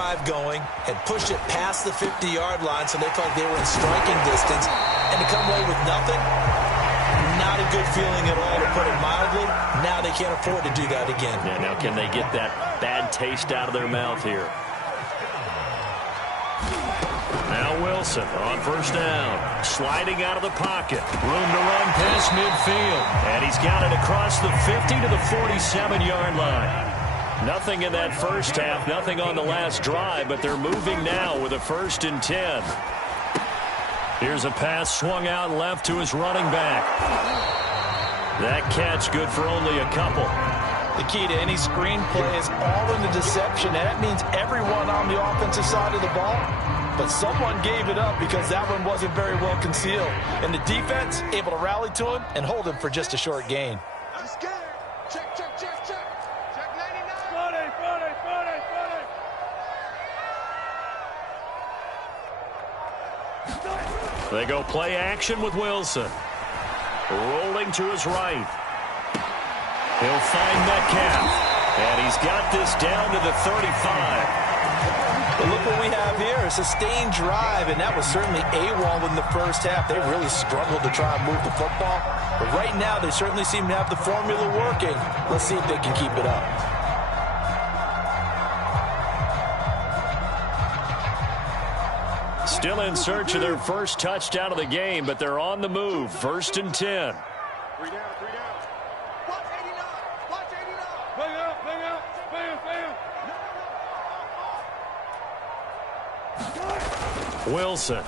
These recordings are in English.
drive going, had pushed it past the 50-yard line so they felt like they were in striking distance, and to come away with nothing, not a good feeling at all, to put it mildly. Now they can't afford to do that again. Yeah, now can they get that bad taste out of their mouth here? Now Wilson on first down, sliding out of the pocket. Room to run past midfield. And he's got it across the 50 to the 47-yard line. Nothing in that first half, nothing on the last drive, but they're moving now with a 1st and 10. Here's a pass swung out left to his running back. That catch good for only a couple. The key to any screenplay is all in the deception, and that means everyone on the offensive side of the ball. But someone gave it up because that one wasn't very well concealed. And the defense able to rally to him and hold him for just a short gain. I'm scared. Check, check, check, check. Check 99. They go play action with Wilson. Rolling to his right. He'll find Metcalf. And he's got this down to the 35. But look what we have here, a sustained drive, and that was certainly AWOL in the first half. They really struggled to try and move the football. But right now, they certainly seem to have the formula working. Let's see if they can keep it up. Still in search of their first touchdown of the game, but they're on the move. 1st and 10. 3 down, 3 down. Watch 89. Watch 89. Bang out, bang out. Bam, bam. Wilson.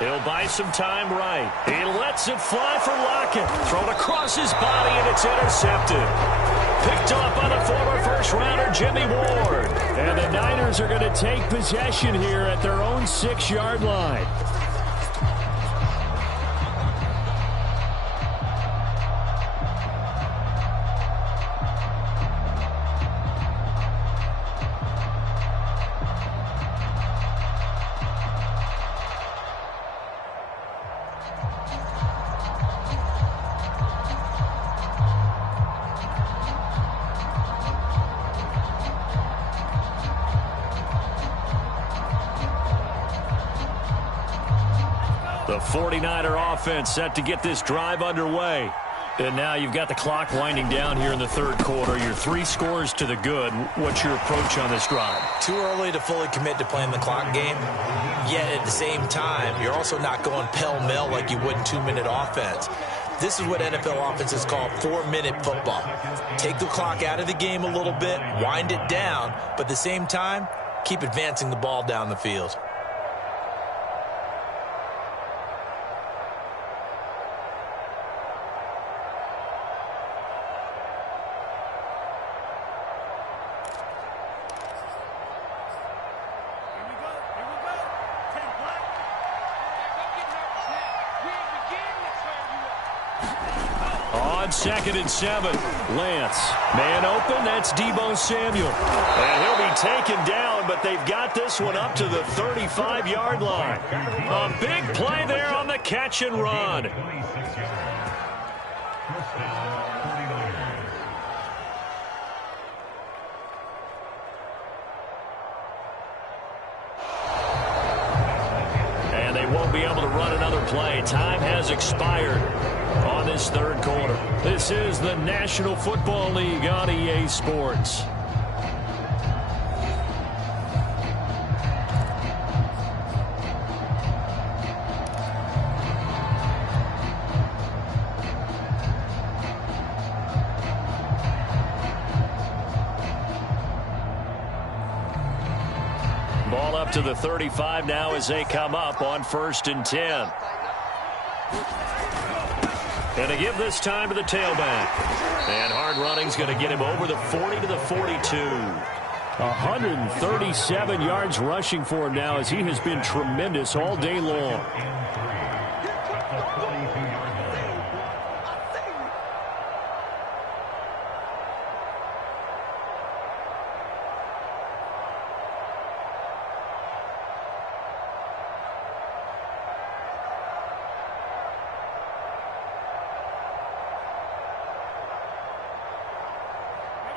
He'll buy some time right. He lets it fly for Lockett. Thrown across his body, and it's intercepted. Picked off by the former first-rounder Jimmy Ward. And the Niners are going to take possession here at their own 6-yard line. The 49er offense set to get this drive underway. And now you've got the clock winding down here in the third quarter. You're 3 scores to the good. What's your approach on this drive? Too early to fully commit to playing the clock game. Yet at the same time, you're also not going pell-mell like you would in 2-minute offense. This is what NFL offenses call 4-minute football. Take the clock out of the game a little bit, wind it down, but at the same time, keep advancing the ball down the field. On 2nd and 7, Lance. Man open, that's Deebo Samuel. And he'll be taken down, but they've got this one up to the 35-yard line. A big play there on the catch and run. And they won't be able to run another play. Time has expired on this third quarter. This is the National Football League on EA Sports. Ball up to the 35 now as they come up on 1st and 10. And to give this time to the tailback. And hard running's going to get him over the 40 to the 42. 137 yards rushing for him now as he has been tremendous all day long.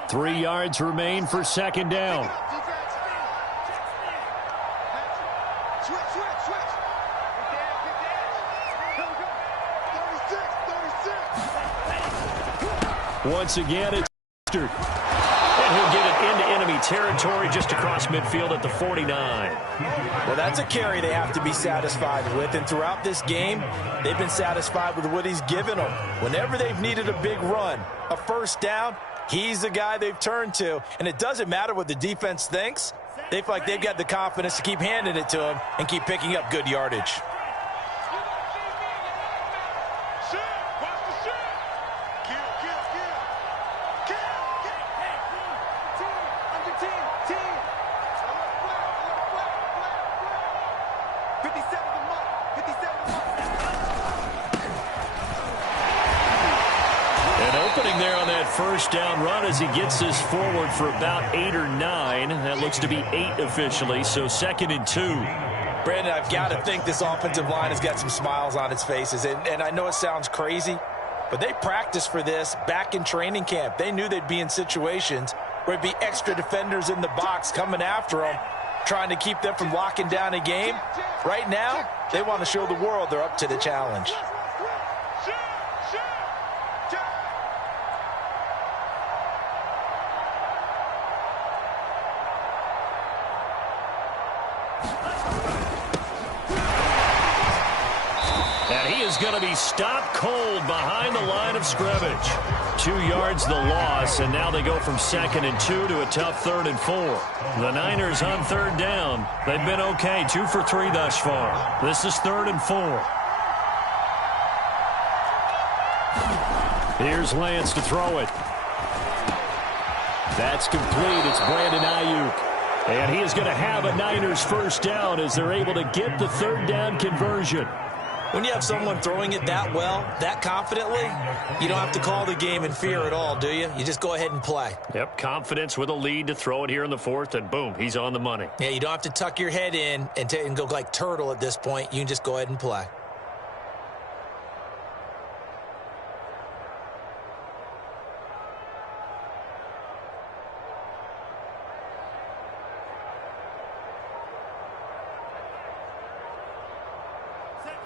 Three yards remain for 2nd down. Switch. Good dash. Here we go. 36. Once again, it's Mostert. And he'll get it into enemy territory just across midfield at the 49. Well, that's a carry they have to be satisfied with. And throughout this game, they've been satisfied with what he's given them. Whenever they've needed a big run, a first down, he's the guy they've turned to. And it doesn't matter what the defense thinks. They feel like they've got the confidence to keep handing it to him and keep picking up good yardage. First down run as he gets this forward for about 8 or 9. That looks to be 8 officially, so 2nd and 2. Brandon, I've got to think this offensive line has got some smiles on its faces. And I know it sounds crazy, but they practiced for this back in training camp. They knew they'd be in situations where it'd be extra defenders in the box coming after them, trying to keep them from locking down a game. Right now, they want to show the world they're up to the challenge. Going to be stopped cold behind the line of scrimmage. 2 yards the loss, and now they go from 2nd and 2 to a tough 3rd and 4. The Niners on 3rd down. They've been okay, 2 for 3 thus far. This is 3rd and 4. Here's Lance to throw it. That's complete. It's Brandon Ayuk. And he is going to have a Niners first down as they're able to get the 3rd down conversion. When you have someone throwing it that well, that confidently, you don't have to call the game in fear at all, do you? You just go ahead and play. Yep, confidence with a lead to throw it here in the 4th, and boom, he's on the money. Yeah, you don't have to tuck your head in and go like turtle at this point. You can just go ahead and play.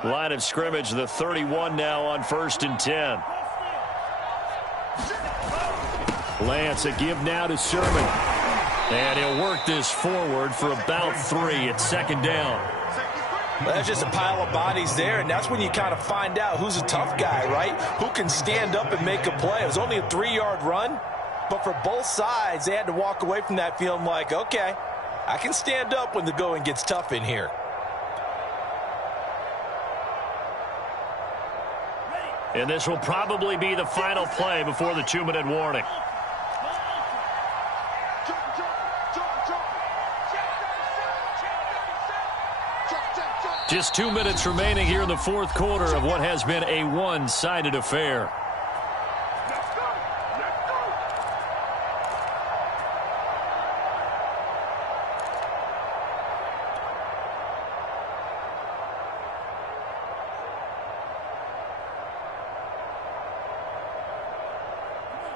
Line of scrimmage, the 31 now on 1st and 10. Lance, a give now to Sermon. And he'll work this forward for about 3. It's 2nd down. Well, that's just a pile of bodies there, and that's when you kind of find out who's a tough guy, right? Who can stand up and make a play. It was only a 3-yard run, but for both sides, they had to walk away from that feeling like, okay, I can stand up when the going gets tough in here. And this will probably be the final play before the 2-minute warning. Just 2 minutes remaining here in the 4th quarter of what has been a one-sided affair.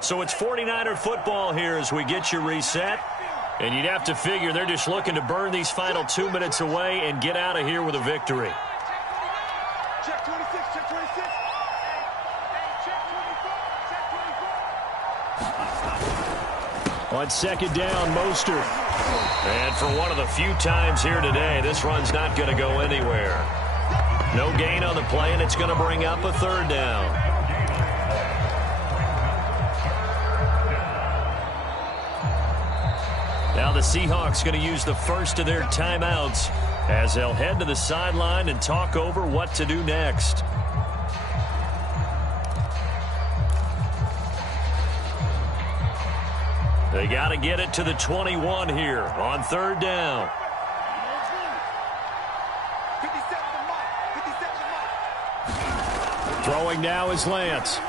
So it's 49er football here as we get you reset. And you'd have to figure they're just looking to burn these final 2 minutes away and get out of here with a victory. Check 26, check 26. Check 24, check 24. On 2nd down, Mostert. And for one of the few times here today, this run's not going to go anywhere. No gain on the play, and it's going to bring up a 3rd down. Now the Seahawks going to use the first of their timeouts as they'll head to the sideline and talk over what to do next. They got to get it to the 21 here on 3rd down. 57 to mark. Throwing now is Lance.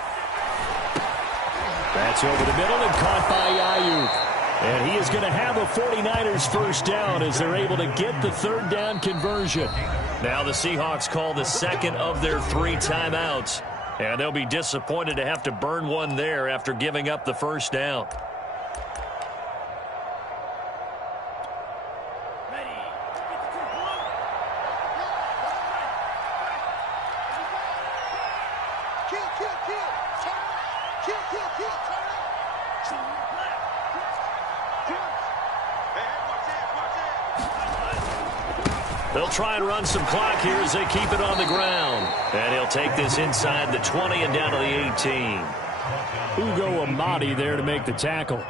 That's over the middle and caught by Ayuk. And he is going to have a 49ers first down as they're able to get the 3rd down conversion. Now the Seahawks call the 2nd of their 3 timeouts. And they'll be disappointed to have to burn one there after giving up the first down. They'll try and run some clock here as they keep it on the ground. And he'll take this inside the 20 and down to the 18. Ugo Amadi there to make the tackle.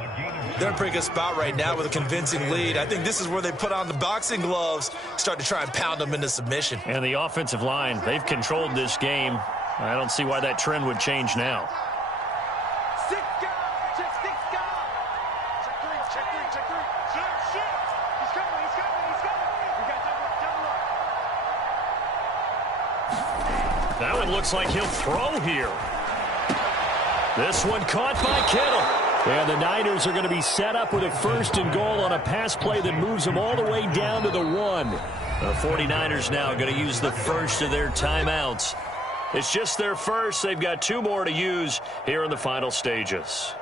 They're in a pretty good spot right now with a convincing lead. I think this is where they put on the boxing gloves, start to try and pound them into submission. And the offensive line, they've controlled this game. I don't see why that trend would change now. Six guys. Check six guys. Check three. Check three. Check three. Shit. He's coming. He's coming. He's coming. We got double up. That one looks like he'll throw here. This one caught by Kittle. And the Niners are going to be set up with a 1st and goal on a pass play that moves them all the way down to the 1. The 49ers now going to use the first of their timeouts. It's just their first. They've got 2 more to use here in the final stages.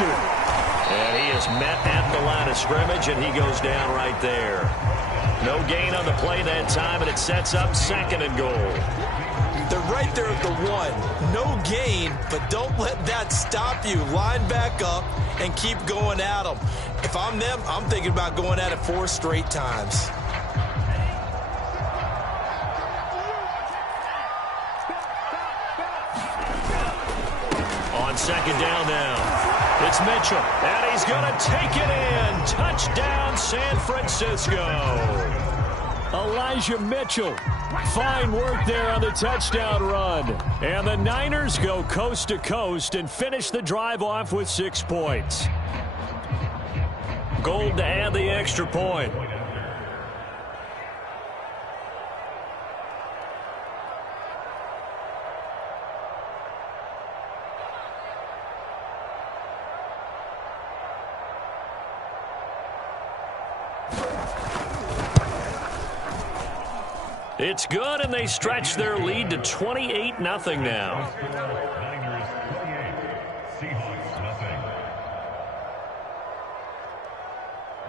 And he is met at the line of scrimmage, and he goes down right there. No gain on the play that time, and it sets up 2nd and goal. They're right there at the 1. No gain, but don't let that stop you. Line back up and keep going at them. If I'm them, I'm thinking about going at it 4 straight times. On 2nd down now. It's Mitchell, and he's going to take it in. Touchdown, San Francisco. Elijah Mitchell. Fine work there on the touchdown run. And the Niners go coast to coast and finish the drive off with 6 points. Gold to add the extra point. It's good, and they stretch their lead to 28-0 now. Niners 28, Seahawks nothing.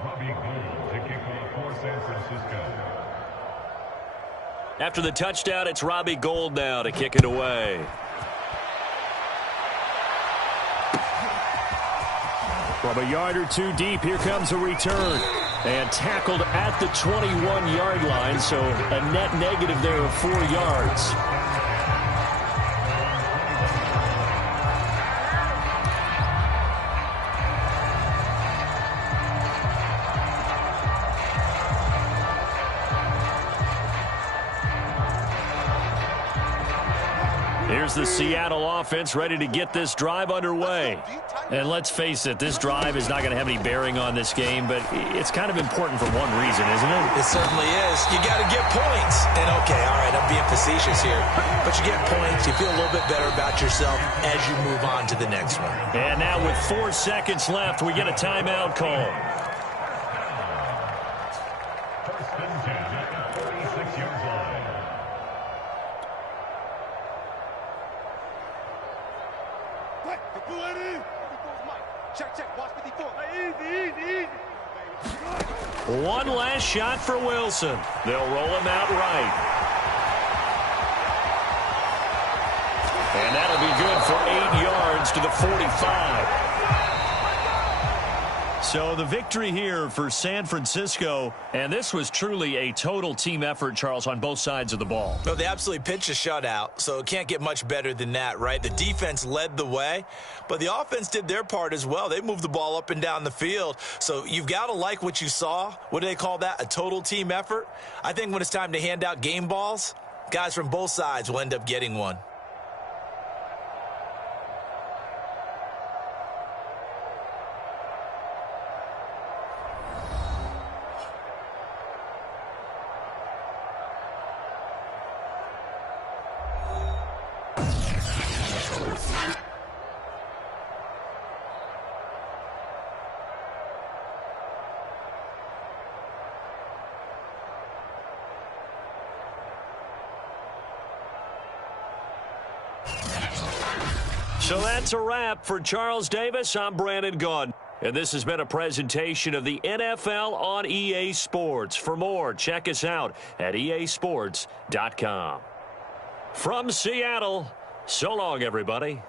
Robbie Gould to kick off for San Francisco. After the touchdown, it's Robbie Gould now to kick it away. From a yard or 2 deep, here comes a return. And tackled at the 21-yard line, so a net negative there of 4 yards. Here's the Seattle offense ready to get this drive underway. And let's face it, this drive is not going to have any bearing on this game, but it's kind of important for one reason, isn't it? It certainly is. You got to get points. And, okay, all right, I'm being facetious here. But you get points, you feel a little bit better about yourself as you move on to the next one. And now with 4 seconds left, we get a timeout call. First and 10 at the 46-yard line. Check. Watch 54. Easy. One last shot for Wilson. They'll roll him out right. And that'll be good for 8 yards to the 45. So the victory here for San Francisco, and this was truly a total team effort, Charles, on both sides of the ball. No, they absolutely pitched a shutout, so it can't get much better than that, right? The defense led the way, but the offense did their part as well. They moved the ball up and down the field, so you've got to like what you saw. What do they call that? A total team effort? I think when it's time to hand out game balls, guys from both sides will end up getting one. So that's a wrap for Charles Davis. I'm Brandon Gaudin. And this has been a presentation of the NFL on EA Sports. For more, check us out at easports.com. From Seattle, so long, everybody.